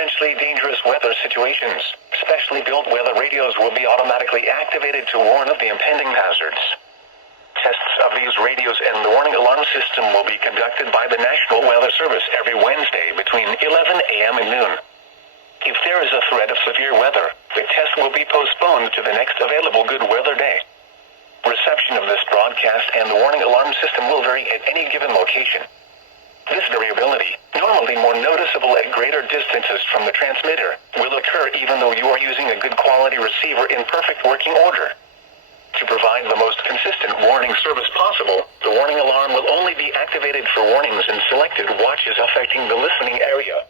potentially dangerous weather situations. Specially built weather radios will be automatically activated to warn of the impending hazards. Tests of these radios and the warning alarm system will be conducted by the National Weather Service every Wednesday between 11 a.m. and noon. If there is a threat of severe weather, the test will be postponed to the next available good weather day. Reception of this broadcast and the warning alarm system will vary at any given location. This variability, normally more noticeable at greater distances from the transmitter, will occur even though you are using a good quality receiver in perfect working order. To provide the most consistent warning service possible, the warning alarm will only be activated for warnings in selected watches affecting the listening area.